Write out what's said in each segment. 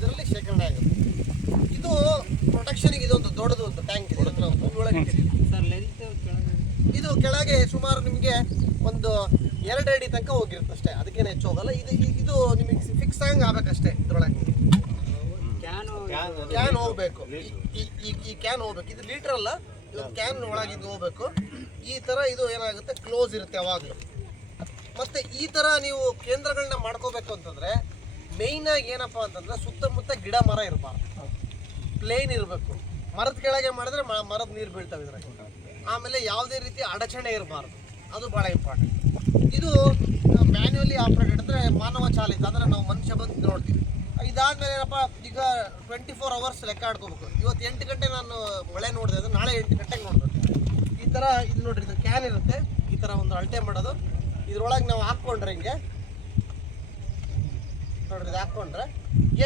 ಇದರಲ್ಲಿ ಶೇಖರಣೆ ಆಗುತ್ತೆ. ಇದು ಪ್ರೊಟೆಕ್ಷನ್ಗೆ ಇದೊಂದು ದೊಡ್ಡದು ಒಂದು ಟ್ಯಾಂಕ್ ಇದೆ. ಒಳಗೆ ಇದು. ಕೆಳಗೆ ಸುಮಾರು ನಿಮಗೆ ಒಂದು ಎರಡು ಅಡಿ ತನಕ ಹೋಗಿರುತ್ತೆ ಅಷ್ಟೇ. ಅದಕ್ಕೇನು ಹೆಚ್ಚು ಹೋಗಲ್ಲ. ಇದು ಇದು ನಿಮಗೆ ಫಿಕ್ಸ್ ಆಗಿ ಆಗಬೇಕಷ್ಟೇ ಇದ್ರೊಳಗೆ. ಕ್ಯಾನ್ ಹೋಗ್ಬೇಕು. ಈ ಈ ಕ್ಯಾನ್ ಹೋಗ್ಬೇಕು. ಇದು ಲೀಟರ್ ಅಲ್ಲ. ಇದು ಕ್ಯಾನ್ ಒಳಗೆ ಇದು ಹೋಗ್ಬೇಕು. ಈ ಥರ ಇದು ಏನಾಗುತ್ತೆ? ಕ್ಲೋಸ್ ಇರುತ್ತೆ ಯಾವಾಗಲೂ. ಮತ್ತೆ ಈ ಥರ ನೀವು ಕೇಂದ್ರಗಳನ್ನ ಮಾಡ್ಕೋಬೇಕು ಅಂತಂದರೆ ಮೇಯ್ನ್ ಏನಪ್ಪ ಅಂತಂದ್ರೆ ಸುತ್ತಮುತ್ತ ಗಿಡ ಮರ ಇರಬಾರ್ದು. ಪ್ಲೇನ್ ಇರಬೇಕು. ಮರದ ಕೆಳಗೆ ಮಾಡಿದ್ರೆ ಮರದ ನೀರು ಬೀಳ್ತವೆ ಇದ್ರಾಗ ಆಮೇಲೆ ಯಾವುದೇ ರೀತಿ ಅಡಚಣೆ ಇರಬಾರ್ದು. ಅದು ಭಾಳ ಇಂಪಾರ್ಟೆಂಟ್ ಇದು ಮ್ಯಾನ್ಯುವಲಿ ಆಪ್ರೇಟ್ ಅಂದರೆ ಮಾನವ ಚಾಲಿತ ಅಂದರೆ ನಾವು ಮನುಷ್ಯ ಬಂದು ನೋಡ್ತೀವಿ. ಇದಾದ್ಮೇಲೆ ಏನಪ್ಪ ಈಗ ಟ್ವೆಂಟಿ ಫೋರ್ ಅವರ್ಸ್ ಲೆಕ್ಕ ಆಡ್ಕೋಬೇಕು. ಇವತ್ತು ಎಂಟು ಗಂಟೆ ನಾನು ಮಳೆ ನೋಡಿದೆ ಅಂದರೆ ನಾಳೆ ಎಂಟು ಗಂಟೆಗೆ ನೋಡ್ಬೇಕು. ಈ ಥರ ಇದು ನೋಡ್ರಿ ಇದು ಕ್ಯಾನ್ ಇರುತ್ತೆ. ಈ ಥರ ಒಂದು ಅಳತೆ ಮಾಡೋದು. ಇದ್ರೊಳಗೆ ನಾವು ಹಾಕ್ಕೊಂಡ್ರೆ ಹಿಂಗೆ ನೋಡ್ರಿ ಹಾಕೊಂಡ್ರೆ ಹಾಕ್ಕೊಂಡ್ರೆ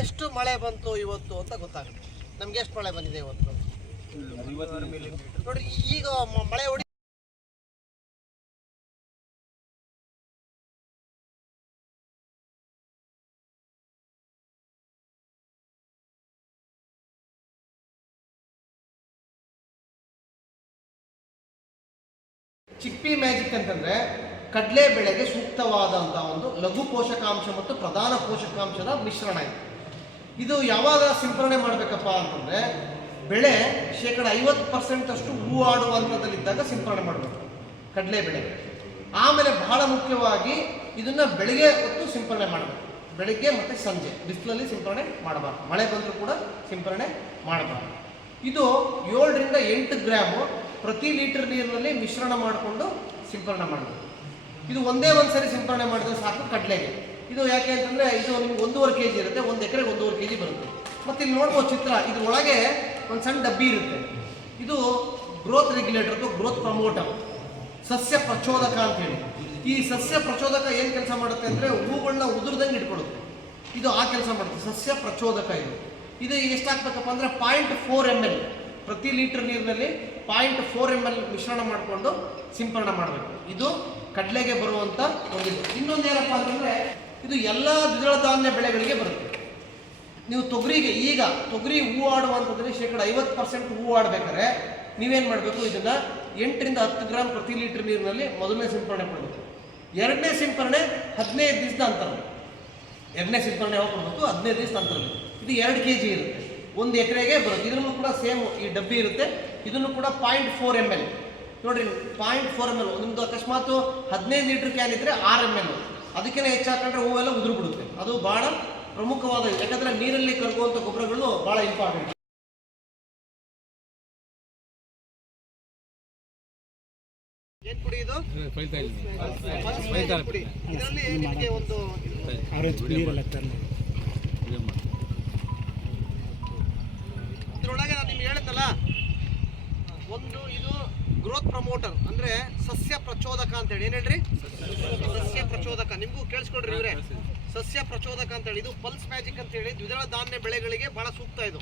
ಎಷ್ಟು ಮಳೆ ಬಂತು ಇವತ್ತು ಅಂತ ಗೊತ್ತಾಗುತ್ತೆ. ನಮ್ಗೆ ಎಷ್ಟು ಮಳೆ ಬಂದಿದೆ ಇವತ್ತು? ನೋಡ್ರಿ ಈಗ ಮಳೆ ಹೊಡಿ ಚಿಪ್ಪಿ ಮ್ಯಾಜಿಕ್ ಅಂತಂದ್ರೆ ಕಡಲೆ ಬೆಳೆಗೆ ಸೂಕ್ತವಾದಂಥ ಒಂದು ಲಘು ಪೋಷಕಾಂಶ ಮತ್ತು ಪ್ರಧಾನ ಪೋಷಕಾಂಶದ ಮಿಶ್ರಣ ಇದೆ. ಇದು ಯಾವಾಗ ಸಿಂಪರಣೆ ಮಾಡಬೇಕಪ್ಪ ಅಂತಂದ್ರೆ ಬೆಳೆ ಶೇಕಡ ಐವತ್ತು ಪರ್ಸೆಂಟ್ ಅಷ್ಟು ಹೂ ಆಡುವ ಹಂತದಲ್ಲಿದ್ದಾಗ ಸಿಂಪರಣೆ ಮಾಡಬೇಕು, ಕಡಲೆ ಬೆಳೆಗೆ ಆಮೇಲೆ ಬಹಳ ಮುಖ್ಯವಾಗಿ ಇದನ್ನ ಬೆಳಿಗ್ಗೆ ಹೊತ್ತು ಸಿಂಪರಣೆ ಮಾಡಬೇಕು. ಬೆಳಿಗ್ಗೆ ಮತ್ತೆ ಸಂಜೆ ಬಿಸಿಲಲ್ಲಿ ಸಿಂಪರಣೆ ಮಾಡಬಾರ್ದು. ಮಳೆ ಬಂದರೂ ಕೂಡ ಸಿಂಪರಣೆ ಮಾಡಬಾರ್ದು. ಇದು ಏಳರಿಂದ ಎಂಟು ಗ್ರಾಮು ಪ್ರತಿ ಲೀಟರ್ ನೀರಿನಲ್ಲಿ ಮಿಶ್ರಣ ಮಾಡಿಕೊಂಡು ಸಿಂಪರಣೆ ಮಾಡಬೇಕು. ಇದು ಒಂದೇ ಒಂದು ಸರಿ ಸಿಂಪರಣೆ ಮಾಡಿದ್ರೆ ಸಾಕು ಕಡಲೆಗೆ ಇದು. ಯಾಕೆ ಅಂತಂದ್ರೆ ಇದು ನಿಮ್ಗೆ ಒಂದೂವರೆ ಕೆ ಜಿ ಇರುತ್ತೆ, ಒಂದು ಎಕರೆಗೆ ಒಂದೂವರೆ ಕೆ ಜಿ ಬರುತ್ತೆ. ಮತ್ತೆ ಇಲ್ಲಿ ನೋಡ್ಬೋದು ಚಿತ್ರ ಇದ್ರ ಒಳಗೆ ಒಂದು ಸಣ್ಣ ಡಬ್ಬಿ ಇರುತ್ತೆ. ಇದು ಗ್ರೋತ್ ರೆಗ್ಯುಲೇಟರ್ ಅಥವಾ ಗ್ರೋತ್ ಪ್ರಮೋಟರ್ ಸಸ್ಯ ಪ್ರಚೋದಕ ಅಂತ ಹೇಳಿ. ಈ ಸಸ್ಯ ಪ್ರಚೋದಕ ಏನು ಕೆಲಸ ಮಾಡುತ್ತೆ ಅಂದರೆ ಹೂಗಳನ್ನ ಉದುರ್ದಂಗೆ ಇಟ್ಕೊಳುತ್ತೆ ಇದು ಆ ಕೆಲಸ ಮಾಡುತ್ತೆ, ಸಸ್ಯ ಪ್ರಚೋದಕ ಇದು. ಇದು ಎಷ್ಟು ಹಾಕ್ಬೇಕಪ್ಪ ಅಂದರೆ ಪಾಯಿಂಟ್ ಫೋರ್ ಎಂ ಎಲ್ ಪ್ರತಿ ಲೀಟರ್ ನೀರಿನಲ್ಲಿ ಪಾಯಿಂಟ್ ಫೋರ್ ಎಂ ಎಲ್ ಮಿಶ್ರಣ ಮಾಡಿಕೊಂಡು ಸಿಂಪರಣೆ ಮಾಡಬೇಕು. ಇದು ಕಡಲೆಗೆ ಬರುವಂಥ ಒಂದಿದೆ ಇನ್ನೊಂದು ಏನಪ್ಪ ಅಂತಂದರೆ, ಇದು ಎಲ್ಲ ದ್ವಿದಳ ಧಾನ್ಯ ಬೆಳೆಗಳಿಗೆ ಬರುತ್ತೆ. ನೀವು ತೊಗರಿಗೆ, ಈಗ ತೊಗರಿ ಹೂ ಆಡುವಂಥದ್ರಲ್ಲಿ ಶೇಕಡ ಐವತ್ತು ಪರ್ಸೆಂಟ್ ಹೂ ಆಡಬೇಕಾದ್ರೆ ನೀವೇನು ಮಾಡಬೇಕು? ಇದನ್ನು ಎಂಟರಿಂದ ಹತ್ತು ಗ್ರಾಮ್ ಪ್ರತಿ ಲೀಟರ್ ನೀರಿನಲ್ಲಿ ಮೊದಲನೇ ಸಿಂಪರಣೆ ಮಾಡಬೇಕು ಎರಡನೇ ಸಿಂಪರಣೆ ಹದಿನೈದು ದಿವಸದ ಅಂತರ ಎರಡನೇ ಸಿಂಪರಣೆ ಯಾವಾಗ ಮಾಡಬೇಕು ಹದಿನೈದು ದಿವಸದ ಅಂತರ ಇದು ಎರಡು ಕೆ ಜಿ ಇರುತ್ತೆ. ಒಂದು ಎಕರೆಗೆ ಬರುತ್ತೆ. ಇದನ್ನು ಕೂಡ ಸೇಮ್ ಈ ಡಬ್ಬಿ ಇರುತ್ತೆ. ಇದನ್ನು ಕೂಡ ಪಾಯಿಂಟ್ ಫೋರ್ ಎಂ ಎಲ್ ನೋಡ್ರಿ ಪಾಯಿಂಟ್ ಫೋರ್ ಎಂ ಎಲ್ ನಿಮ್ದು ಅಕಸ್ಮಾತ್ ಹದಿನೈದು ಲೀಟರ್ ಕ್ಯಾನ್ ಇದ್ರೆ ಆರ್ ಎಂ ಎಲ್ ಅದಕ್ಕಿಂತ ಹೆಚ್ಚು ಹಾಕೊಂಡ್ರೆ ಹೂವೆಲ್ಲ ಉದುರು ಬಿಡುತ್ತೆ. ಅದು ಬಹಳ ಪ್ರಮುಖವಾದ ಯಾಕಂದ್ರೆ ನೀರಲ್ಲಿ ಕರಗುವಂಥ ಗೊಬ್ಬರಗಳು ಬಹಳ ಇಂಪಾರ್ಟೆಂಟ್ ಏನ್ ಪುಡಿ ಇದು? ಪುಡಿ. ಇದರಲ್ಲಿ ನಿಮಗೆ ಒಂದು ಇದ್ರೊಳಗೆ ನಾನು ನಿಮ್ಗೆ ಹೇಳಿದ್ನಲ್ಲ ಒಂದು ಇದು ಗ್ರೋತ್ ಪ್ರಮೋಟರ್ ಅಂದ್ರೆ ಸಸ್ಯ ಪ್ರಚೋದಕ ಅಂತ ಹೇಳಿ ಏನ್ ಹೇಳ್ರಿ? ಸಸ್ಯ ಪ್ರಚೋದಕ. ನಿಮಗೂ ಕೇಳಿಸ್ಕೊಡ್ರಿ ಇವ್ರೆ. ಸಸ್ಯ ಪ್ರಚೋದಕ ಅಂತ ಹೇಳಿ ಇದು ಪಲ್ಸ್ ಮ್ಯಾಜಿಕ್ ಅಂತ ಹೇಳಿ ದ್ವಿದಳ ಧಾನ್ಯ ಬೆಳೆಗಳಿಗೆ ಬಹಳ ಸೂಕ್ತ ಇದು.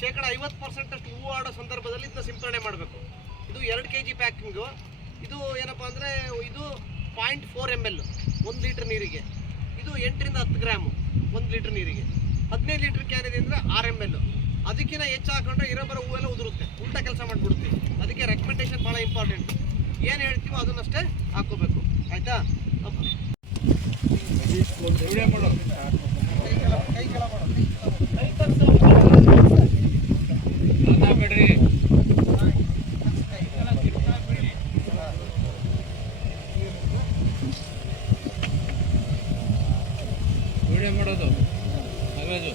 ಶೇಕಡ ಐವತ್ತು ಪರ್ಸೆಂಟ್ ಅಷ್ಟು ಹೂವು ಆಡೋ ಸಂದರ್ಭದಲ್ಲಿ ಇದನ್ನ ಸಿಂಪರಣೆ ಮಾಡಬೇಕು. ಇದು ಎರಡು ಕೆ ಜಿ ಪ್ಯಾಕಿಂಗು. ಇದು ಏನಪ್ಪ ಅಂದರೆ ಇದು ಪಾಯಿಂಟ್ ಫೋರ್ ಎಂ ಎಲ್, ಒಂದು ಲೀಟ್ರ್ ನೀರಿಗೆ. ಇದು ಎಂಟರಿಂದ ಹತ್ತು ಗ್ರಾಮು, ಒಂದು ಲೀಟ್ರ್ ನೀರಿಗೆ. ಹದಿನೈದು ಲೀಟ್ರ್ ಕ್ಯಾನ್ ಇದೆ ಅಂದರೆ ಆರ್ ಎಂ ಎಲ್. ಅದಕ್ಕಿಂತ ಹೆಚ್ಚು ಹಾಕೊಂಡ್ರೆ ಇರಬರ ಬರೋ ಹೂವೆಲ್ಲ ಉದುರುತ್ತೆ. ಉಲ್ಟಾ ಕೆಲಸ ಮಾಡಿಬಿಡ್ತೀವಿ ಅದಕ್ಕೆ ರೆಕಮೆಂಡೇಶನ್ ಭಾಳ ಇಂಪಾರ್ಟೆಂಟ್ ಏನು ಹೇಳ್ತೀವೋ ಅದನ್ನಷ್ಟೇ ಹಾಕೋಬೇಕು. ಆಯಿತಾ ಕೈ ಕೆಳ ಕೈ ಕೆಳ ಮಾಡು. ಕೈ ತಗ್ಸು. ಬಿಡ್ರಿ ವಿಡಿಯೋ ಮಾಡೋದು ನಾಗರಾಜು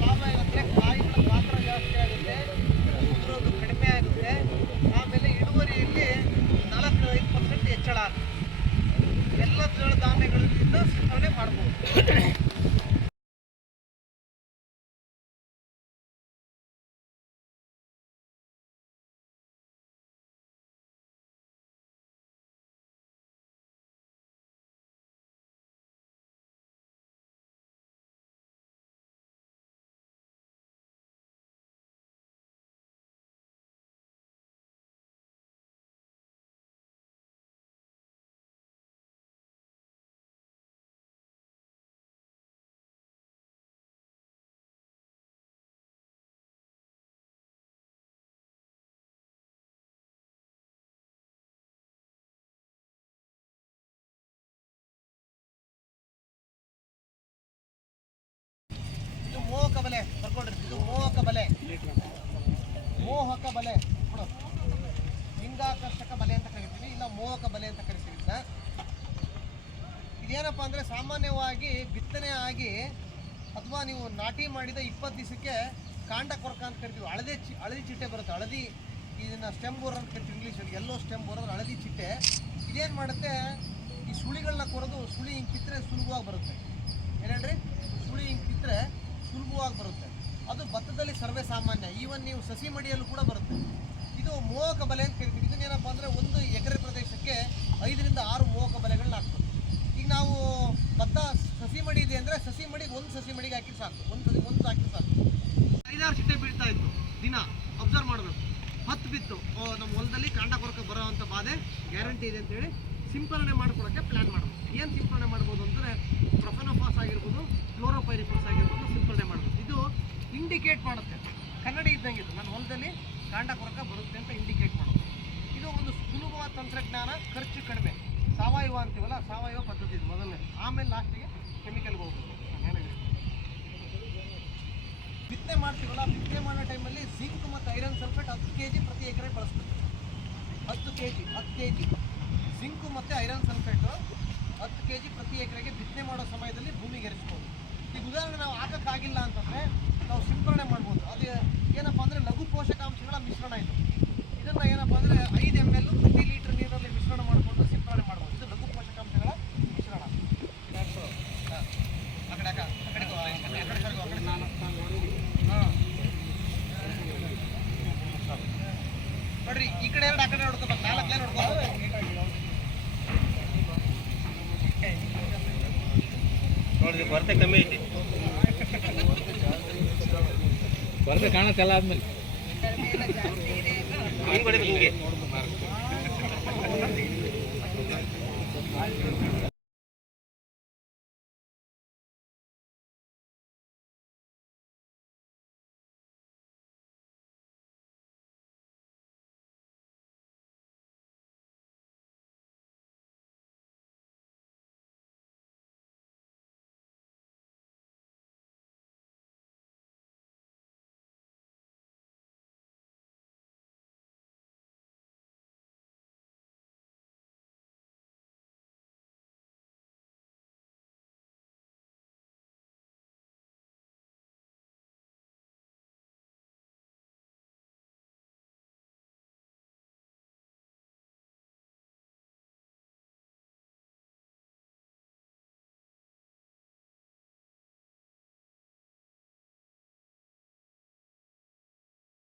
ಲಾಭ ಏನಂದ್ರೆ ಕಾಯಿಗಳ ಗಾತ್ರ ಜಾಸ್ತಿ ಆಗುತ್ತೆ ಉದುರೋದು ಕಡಿಮೆ ಆಗುತ್ತೆ ಆಮೇಲೆ ಇಳುವರಿಯಲ್ಲಿ ನಾಲ್ಕು ಐದು ಪರ್ಸೆಂಟ್ ಹೆಚ್ಚಳ ಆಗುತ್ತೆ ಎಲ್ಲ ದ್ವಿದಳ ಧಾನ್ಯಗಳಿಂದ ಸಿಂಪರಣೆ ಮಾಡ್ಬೋದು ಮೋಹಕ ಬಲೆ ಕೊಡು. ಲಿಂಗಾಕರ್ಷಕ ಬಲೆ ಅಂತ ಕರಿತೀವಿ, ಇಲ್ಲ ಮೋಹಕ ಬಲೆ ಅಂತ ಕರಿತೀವಿ ಇದನ್ನ ಇದೇನಪ್ಪ ಅಂದರೆ ಸಾಮಾನ್ಯವಾಗಿ ಬಿತ್ತನೆ ಆಗಿ ಅಥವಾ ನೀವು ನಾಟಿ ಮಾಡಿದ ಇಪ್ಪತ್ತು ದಿವಸಕ್ಕೆ ಕಾಂಡ ಕೊರಕ ಅಂತ ಕರಿತೀವಿ. ಹಳದಿ ಚಿ, ಹಳದಿ ಚಿಟ್ಟೆ ಬರುತ್ತೆ. ಹಳದಿ ಇದನ್ನು ಸ್ಟೆಮ್ ಬೋರ್ ಅಂತ ಕರಿತೀವಿ ಇಂಗ್ಲೀಷಲ್ಲಿ. ಎಲ್ಲೋ ಸ್ಟೆಮ್ ಬೋರ್ ಅಂದ್ರೆ ಹಳದಿ ಚಿಟ್ಟೆ. ಇದೇನು ಮಾಡುತ್ತೆ? ಈ ಸುಳಿಗಳನ್ನ ಕೊರೆದು ಸುಳಿ ಹಿಂಗೆ ಕಿತ್ತರೆ ಸುಲಭವಾಗಿ ಬರುತ್ತೆ. ಹೇಳ್ರಿ? ಸುಳಿ ಹಿಂಗೆ ಕಿತ್ತರೆ ಸುಲಭವಾಗಿ ಬರುತ್ತೆ. ಅದು ಭತ್ತದಲ್ಲಿ ಸರ್ವೇ ಸಾಮಾನ್ಯ. ಈವನ್ ನೀವು ಸಸಿ ಮಡಿಯಲ್ಲೂ ಕೂಡ ಬರುತ್ತೆ. ಇದು ಮೋಹಕ ಬಲೆ ಅಂತ ಕರಿತೀವಿ ಇದನ್ನೇನಪ್ಪ ಅಂದರೆ ಒಂದು ಎಕರೆ ಪ್ರದೇಶಕ್ಕೆ ಐದರಿಂದ ಆರು ಮೋಹಕ ಬಲೆಗಳನ್ನ ಹಾಕ್ತದೆ ಈಗ ನಾವು ಭತ್ತ ಸಸಿ ಮಡಿ ಇದೆ ಅಂದರೆ ಸಸಿ ಮಡಿಗೆ ಒಂದು ಸಸಿ ಮಡಿಗೆ ಹಾಕಿ ಸಾಕು. ಒಂದು ಸಸಿ ಒಂದು ಹಾಕಿ ಸಾಕು. ಐದಾರು ಚಿಟ್ಟೆ ಬೀಳ್ತಾ ಇತ್ತು. ದಿನ ಅಬ್ಸರ್ವ್ ಮಾಡಬೇಕು. ಹತ್ತು ಬಿತ್ತು. ನಮ್ಮ ಹೊಲದಲ್ಲಿ ಕಾಂಡ ಕೊರಕ ಬರೋ ಅಂಥ ಬಾಧೆ ಗ್ಯಾರಂಟಿ ಇದೆ ಅಂತೇಳಿ ಸಿಂಪರಣೆ ಮಾಡ್ಕೊಡೋಕ್ಕೆ ಪ್ಲ್ಯಾನ್ ಮಾಡ್ಬೋದು ಏನು ಸಿಂಪರಣೆ ಮಾಡ್ಬೋದು ಅಂದರೆ ಪ್ರೊಫೆನೋಫಾಸ್ ಆಗಿರ್ಬೋದು, ಕ್ಲೋರೋಪೈರಿಫಾಸ್ ಆಗಿರ್ಬೋದು ಸಿಂಪರಣೆ ಮಾಡ್ಬೋದು ಇದು ಇಂಡಿಕೇಟ್ ಮಾಡುತ್ತೆ. ಕನ್ನಡ ಇದ್ದಂಗೆ ಇದು. ನನ್ನ ಹೊಲದಲ್ಲಿ ಕಾಂಡ ಕೊರಕ ಬರುತ್ತೆ ಅಂತ ಇಂಡಿಕೇಟ್ ಮಾಡುತ್ತೆ. ಇದು ಒಂದು ಸುಲಭವಾದ ತಂತ್ರಜ್ಞಾನ, ಖರ್ಚು ಕಡಿಮೆ. ಸಾವಯವ ಅಂತೀವಲ್ಲ, ಸಾವಯವ ಪದ್ಧತಿ ಇದು ಮೊದಲನೇ. ಆಮೇಲೆ ಲಾಸ್ಟಿಗೆ ಕೆಮಿಕಲ್ಗೆ ಹೇಳಿದೆ. ಬಿತ್ತನೆ ಮಾಡ್ತೀವಲ್ಲ, ಬಿತ್ತನೆ ಮಾಡೋ ಟೈಮಲ್ಲಿ ಜಿಂಕ್ ಮತ್ತು ಐರನ್ ಸಲ್ಫೇಟ್ ಹತ್ತು ಕೆ ಜಿ ಪ್ರತಿ ಎಕರೆ ಬಳಸ್ತೀವಿ. ಹತ್ತು ಕೆ ಜಿ ಹತ್ತು ಕೆ ಜಿ ಜಿಂಕು ಮತ್ತು ಐರನ್ ಸಲ್ಫೇಟು ಹತ್ತು ಕೆ ಜಿ ಪ್ರತಿ ಎಕರೆಗೆ ಬಿತ್ತನೆ ಮಾಡೋ ಸಮಯದಲ್ಲಿ ಭೂಮಿಗೆ ಎರಿಸ್ಬೋದು ಈಗ ಉದಾಹರಣೆ ನಾವು ಹಾಕೋಕ್ಕಾಗಿಲ್ಲ ಅಂತಂದರೆ ನಾವು ಸಿಂಪರಣೆ ಮಾಡ್ಬೋದು. ಅದು ಏನಪ್ಪ ಅಂದರೆ ಲಘು ಪೋಷಕಾಂಶಗಳ ಮಿಶ್ರಣ ಇದು. ಇದನ್ನು ಏನಪ್ಪ ಅಂದರೆ ಐದು ಎಂ ಎಲ್ ಪ್ರತಿ ಲೀಟರ್ ನೀರಲ್ಲಿ ಮಿಶ್ರಣ ಮಾಡಿಕೊಂಡು ಸಿಂಪರಣೆ ಮಾಡ್ಬೋದು. ಇದು ಲಘು ಪೋಷಕಾಂಶಗಳ ಮಿಶ್ರಣ. ನೋಡ್ರಿ, ಈ ಕಡೆ ಎರಡು, ಆ ಕಡೆ ನೋಡ್ಕೋಬೇಕು ನಾಲ್ಕು ಏನು ನೋಡ್ಕೋಬೇಕು ಕೊರತೆ ಕಮ್ಮಿ ಐತಿ. ಬರ್ದೆ ಕಾಣತ್ತೆಲ್ಲ ಆದ್ಮೇಲೆ. ಹಿಂಗೆ